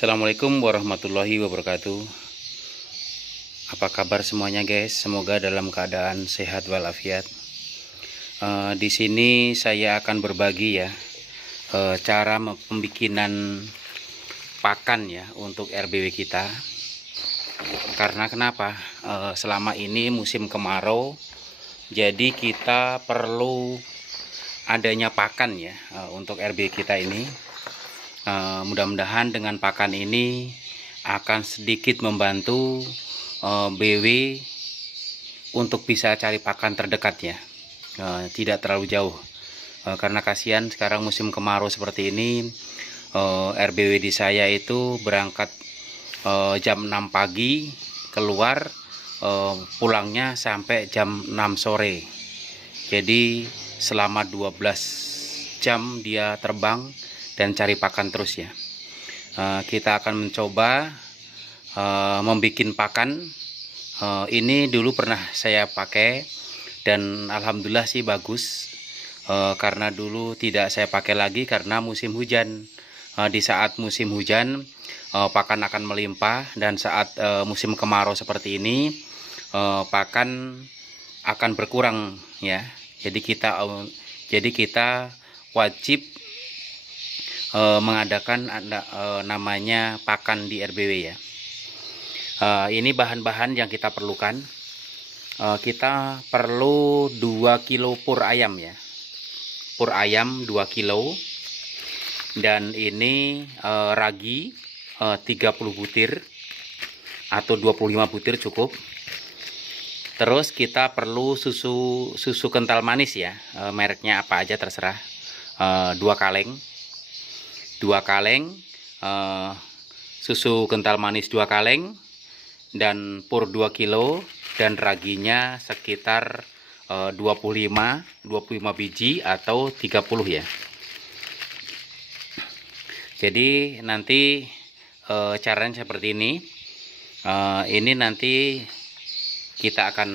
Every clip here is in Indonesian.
Assalamualaikum warahmatullahi wabarakatuh. Apa kabar semuanya guys? Semoga dalam keadaan sehat walafiat. Di sini saya akan berbagi ya cara pembikinan pakan ya untuk RBW kita. Karena kenapa? Selama ini musim kemarau, jadi kita perlu adanya pakan ya untuk RBW kita ini. Mudah-mudahan dengan pakan ini akan sedikit membantu BW untuk bisa cari pakan terdekat ya, tidak terlalu jauh, karena kasihan sekarang musim kemarau seperti ini. RBW di saya itu berangkat jam 6 pagi keluar, pulangnya sampai jam 6 sore, jadi selama 12 jam dia terbang dan cari pakan terus ya. Kita akan mencoba membuat pakan. Ini dulu pernah saya pakai dan alhamdulillah sih bagus. Karena dulu tidak saya pakai lagi karena musim hujan. Di saat musim hujan pakan akan melimpah, dan saat musim kemarau seperti ini pakan akan berkurang ya. Jadi kita wajib mengadakan namanya pakan di RBW ya. Ini bahan-bahan yang kita perlukan. Kita perlu 2 kilo pur ayam ya. Pur ayam 2 kilo. Dan ini ragi 30 butir atau 25 butir cukup. Terus kita perlu susu kental manis ya. Mereknya apa aja terserah. 2 kaleng. 2 kaleng, susu kental manis 2 kaleng, dan pur 2 kilo, dan raginya sekitar 25 biji atau 30 ya. Jadi nanti caranya seperti ini. Ini nanti kita akan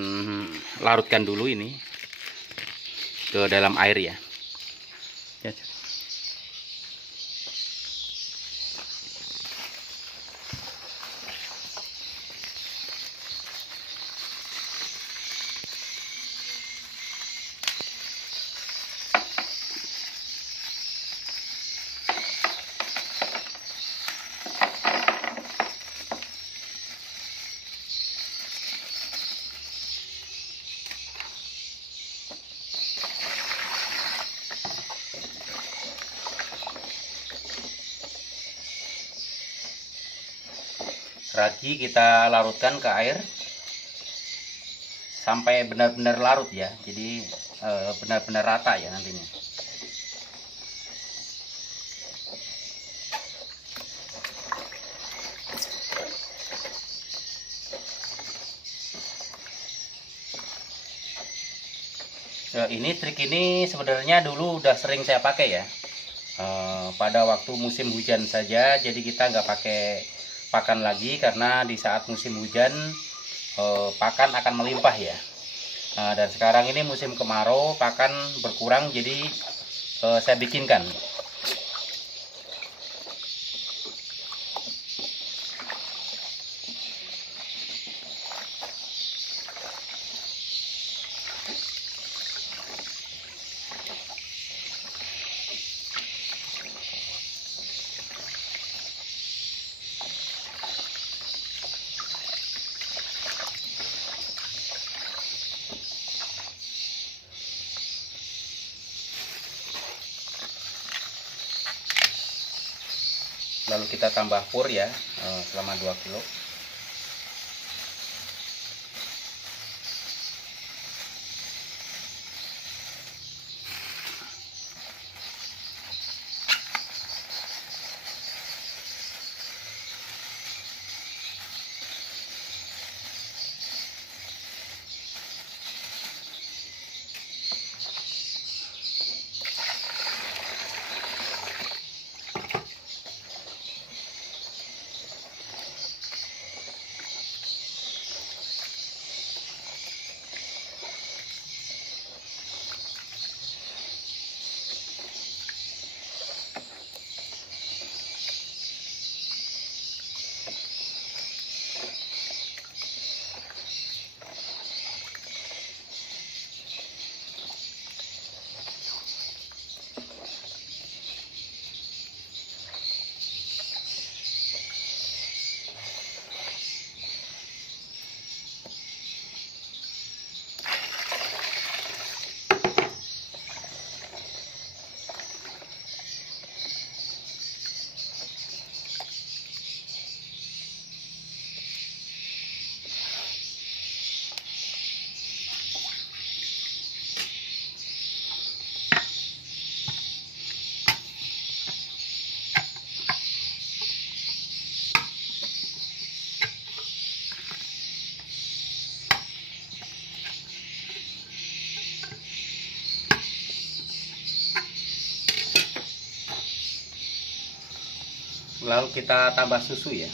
larutkan dulu ini ke dalam air ya. Ragi kita larutkan ke air sampai benar-benar larut ya, jadi benar-benar rata ya nantinya. Ini trik ini sebenarnya dulu udah sering saya pakai ya, pada waktu musim hujan saja. Jadi kita nggak pakai pakan lagi karena di saat musim hujan pakan akan melimpah ya. Dan sekarang ini musim kemarau, pakan berkurang, jadi saya bikinkan. Lalu kita tambah pur ya, selama 2 kilo. Lalu kita tambah susu ya.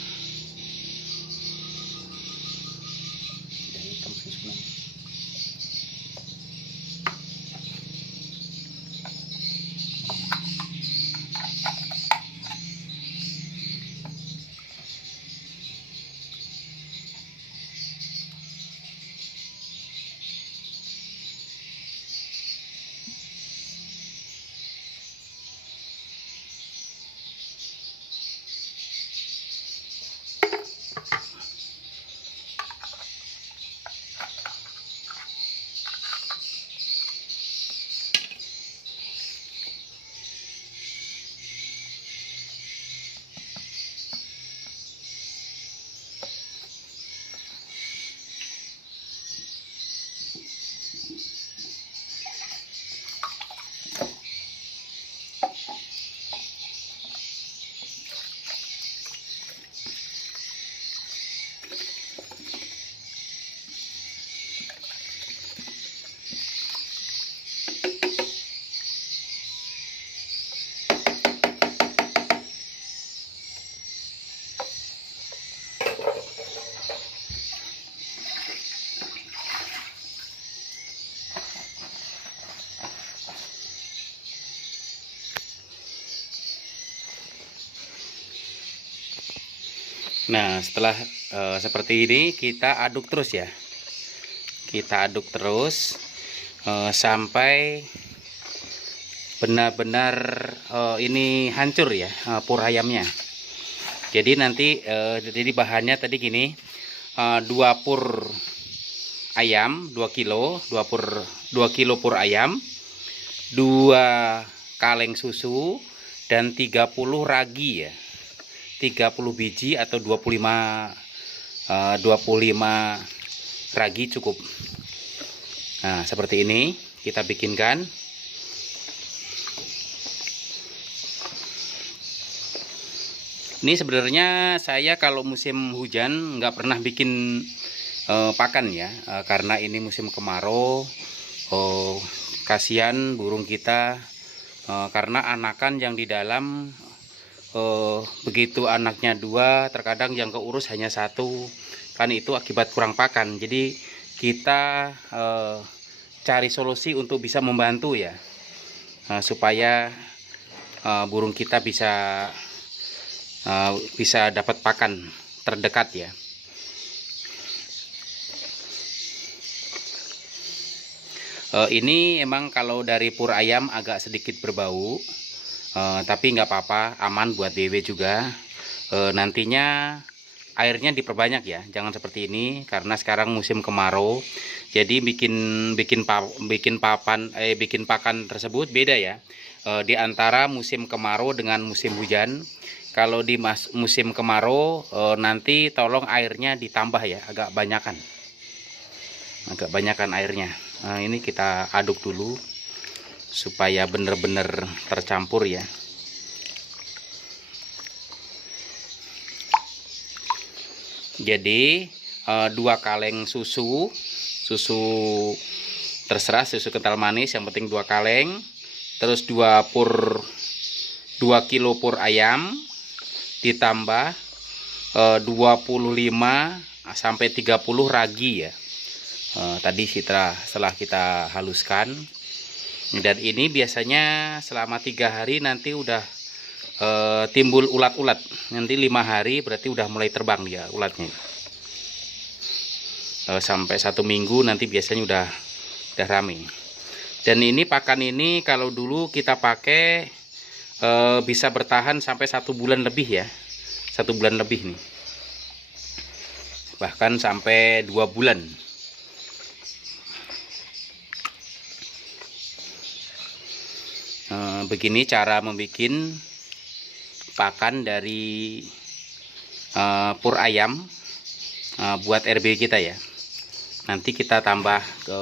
Nah, setelah seperti ini kita aduk terus ya. Kita aduk terus sampai benar-benar ini hancur ya, pur ayamnya. Jadi nanti jadi bahannya tadi gini, 2 pur ayam 2 kilo, 2 kilo pur ayam, 2 kaleng susu, dan 30 ragi ya. 30 biji atau 25 ragi cukup. Nah, seperti ini kita bikinkan. Ini sebenarnya saya kalau musim hujan nggak pernah bikin pakan ya, karena ini musim kemarau. Kasihan burung kita, karena anakan yang di dalam begitu anaknya 2, terkadang yang keurus hanya 1, kan itu akibat kurang pakan. Jadi kita cari solusi untuk bisa membantu ya, supaya burung kita bisa dapat pakan terdekat ya. Ini emang kalau dari pur ayam agak sedikit berbau, tapi nggak apa-apa, aman buat BW juga. Nantinya airnya diperbanyak ya, jangan seperti ini karena sekarang musim kemarau. Jadi bikin pakan tersebut beda ya, di antara musim kemarau dengan musim hujan. Kalau di musim kemarau nanti tolong airnya ditambah ya, agak banyakan airnya. Nah, ini kita aduk dulu supaya benar-benar tercampur ya. Jadi 2 kaleng susu terserah, susu kental manis, yang penting 2 kaleng. Terus 2 kilo pur ayam ditambah 25 sampai 30 ragi ya. Tadi setelah kita haluskan. Dan ini biasanya selama 3 hari nanti udah timbul ulat-ulat. Nanti 5 hari berarti udah mulai terbang dia ulatnya. Sampai 1 minggu nanti biasanya udah rame. Dan ini pakan ini kalau dulu kita pakai bisa bertahan sampai 1 bulan lebih ya. 1 bulan lebih nih. Bahkan sampai 2 bulan. Begini cara membuat pakan dari pur ayam buat RB kita ya. Nanti kita tambah ke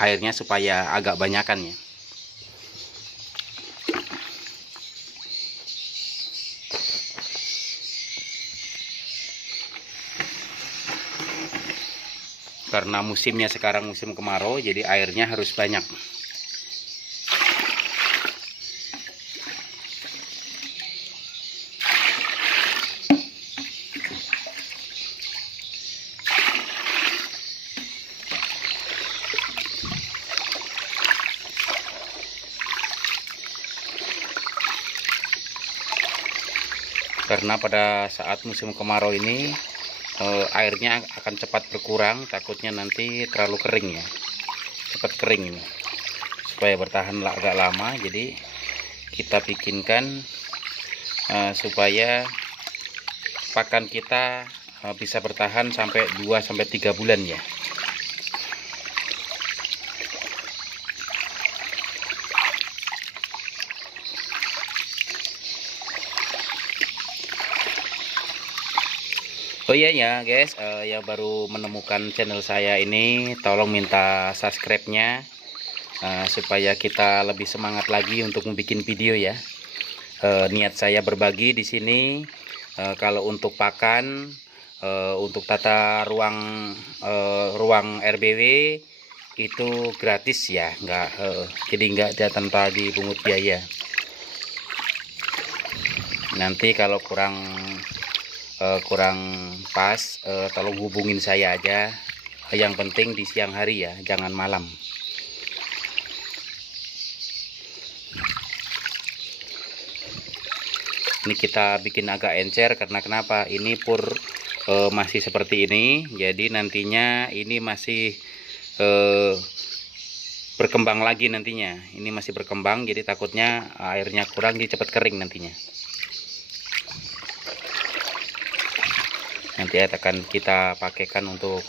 airnya supaya agak banyakan ya. Karena musimnya sekarang musim kemarau, jadi airnya harus banyak. karena pada saat musim kemarau ini airnya akan cepat berkurang, takutnya nanti terlalu kering ya, cepat kering ini. Supaya bertahan agak lama, jadi kita bikinkan supaya pakan kita bisa bertahan sampai 2-3 bulan ya. Oh iya ya guys, yang baru menemukan channel saya ini, tolong minta subscribe-nya supaya kita lebih semangat lagi untuk membuat video ya. Niat saya berbagi di sini. Kalau untuk pakan, untuk tata ruang RBW itu gratis ya, jadi nggak tanpa dipungut biaya. Nanti kalau kurang pas, tolong hubungin saya aja. Yang penting di siang hari ya, jangan malam. Ini kita bikin agak encer karena kenapa? Ini pur masih seperti ini, jadi nantinya ini masih berkembang lagi nantinya. Ini masih berkembang, jadi takutnya airnya kurang, jadi cepat kering nantinya. Nanti akan kita pakaikan untuk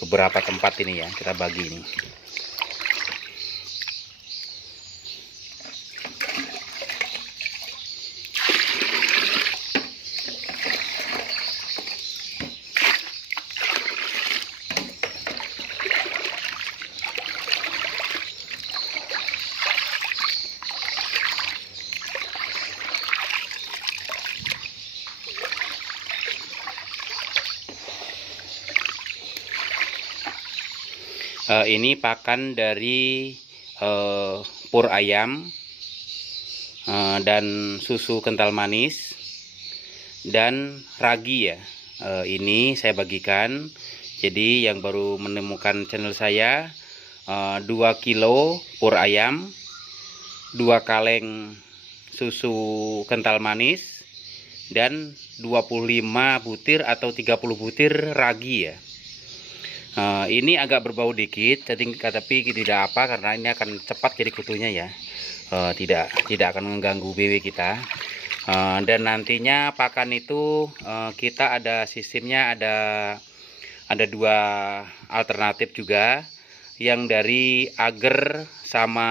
beberapa tempat ini ya, kita bagi ini. Ini pakan dari pur ayam dan susu kental manis dan ragi ya. Ini saya bagikan. Jadi yang baru menemukan channel saya, 2 kilo pur ayam, 2 kaleng susu kental manis, dan 25 butir atau 30 butir ragi ya. Ini agak berbau dikit, tapi tidak apa, karena ini akan cepat jadi kutunya ya. Tidak akan mengganggu BW kita. Dan nantinya pakan itu kita ada sistemnya, ada 2 alternatif juga. Yang dari agar sama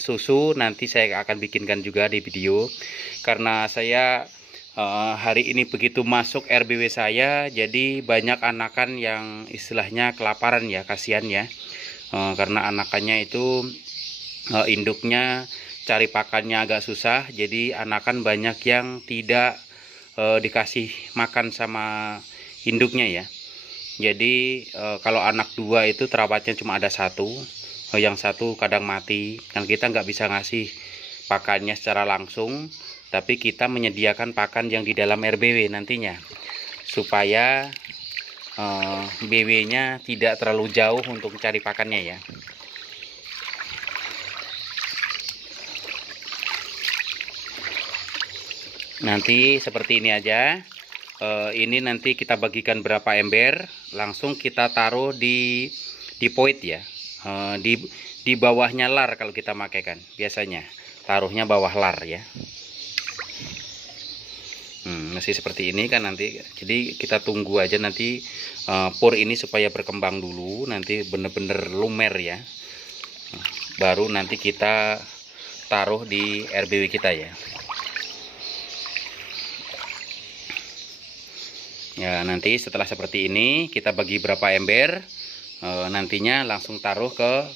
susu nanti saya akan bikinkan juga di video, karena saya hari ini begitu masuk RBW saya, jadi banyak anakan yang istilahnya kelaparan ya, kasihan ya. Karena anakannya itu induknya cari pakannya agak susah, jadi anakan banyak yang tidak dikasih makan sama induknya ya. Jadi kalau anak 2 itu terawatnya cuma ada 1, yang 1 kadang mati, dan kita nggak bisa ngasih pakannya secara langsung, tapi kita menyediakan pakan yang di dalam RBW nantinya, supaya BW-nya tidak terlalu jauh untuk cari pakannya ya. Nanti seperti ini aja. Ini nanti kita bagikan berapa ember, langsung kita taruh di poit ya. Di bawahnya lar kalau kita makaikan, biasanya taruhnya bawah lar ya. Masih seperti ini kan nanti, jadi kita tunggu aja nanti pur ini supaya berkembang dulu, nanti bener-bener lumer ya, baru nanti kita taruh di RBW kita ya. Ya, nanti setelah seperti ini kita bagi berapa ember, nantinya langsung taruh ke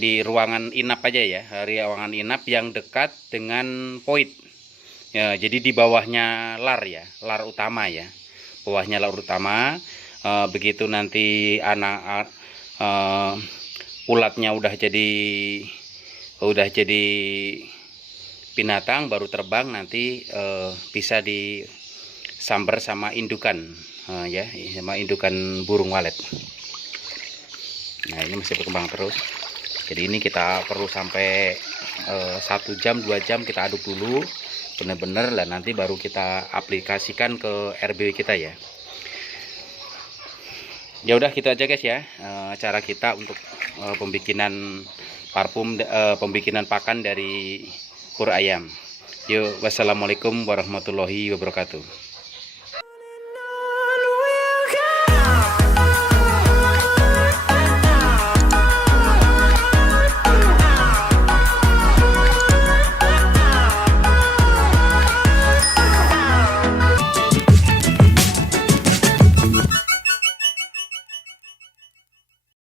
di ruangan inap aja ya, ruangan inap yang dekat dengan poit. Ya, jadi di bawahnya lar ya, lar utama ya, bawahnya lar utama. Begitu nanti anak ulatnya udah jadi binatang baru terbang, nanti bisa disamber sama indukan ya, sama indukan burung walet. Nah, ini masih berkembang terus. Jadi ini kita perlu sampai 1 jam 2 jam kita aduk dulu. benar-benar lah, nanti baru kita aplikasikan ke RBW kita ya. Ya udah gitu aja guys ya, cara kita untuk pembikinan parfum, pembikinan pakan dari pur ayam. Yuk, wassalamualaikum warahmatullahi wabarakatuh.